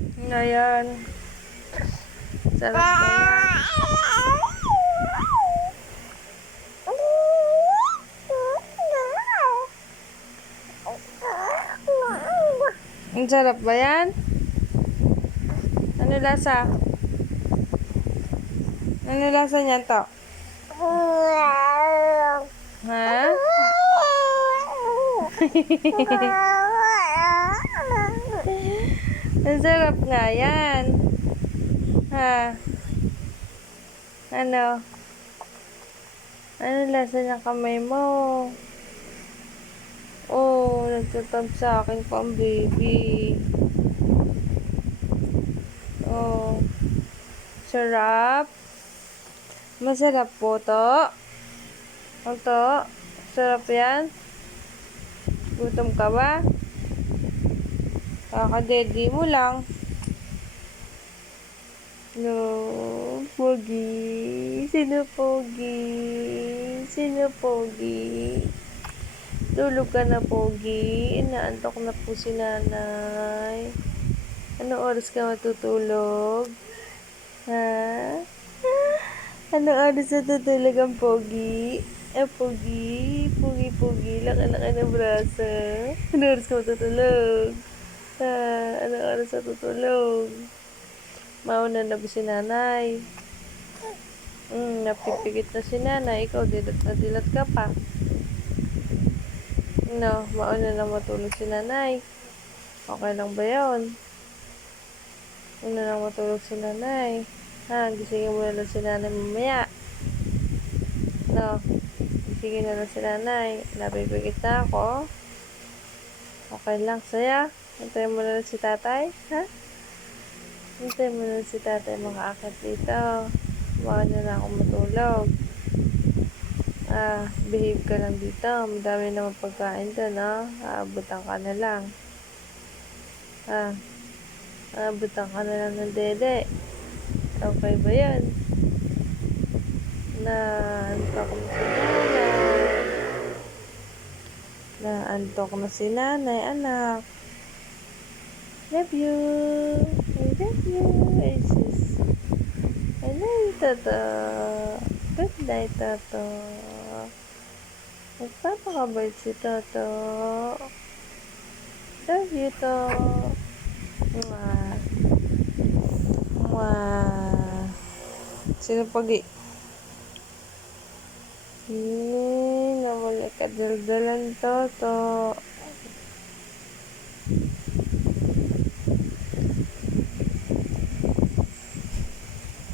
Ngayon, sarap ba yan? Ang sarap ba yan? Ano lasa? Ano lasa niyan to? Ha? Ang sarap nga yan. Ha? Ano? Ano lasa ng kamay mo? Oh, nagtatab sa akin pa ang baby. Oh, sarap. Masarap po to. Ito, sarap yan. Gutom ka ba? Kakadedi mo lang. No, Pogi. Sino Pogi? Sino Pogi? Tulog ka na, Pogi. Inaantok na po si nanay. Ano oras ka matutulog? Ha? Ano oras natutulog ang Pogi? Pogi. Pogi, Pogi. Laki-laki ng braso. Ano oras ka matutulog? Ha? Ano oras natutulog? Mauna na ba si nanay? Napipigit na si nanay. Ikaw, dilat na dilat ka pa. No, mauna na matulog si nanay. Okay lang ba yun? Una lang matulog si nanay. Ha, gisingin mo na lang si nanay mamaya. No, gisingin na lang si nanay. Napipigit na ako. Okay lang, saya. Hintayin mo na lang si tatay. Ha? Hintayin mo na lang si tatay makaakyat dito. Baka na lang ako matulog. Behave ka lang dito. Madami naman pagkain doon, no? Aabutan ka na lang. Aabutan ka na lang ng dede. Okay ba yan? Naantok na si nanay, anak. Love you. I love you. I love you, Toto. Good night, Toto. Nagpapakabait si Toto. Love you, to. Mwah. Mwah. Sino Pogi? Namuli ka daldalan, Toto.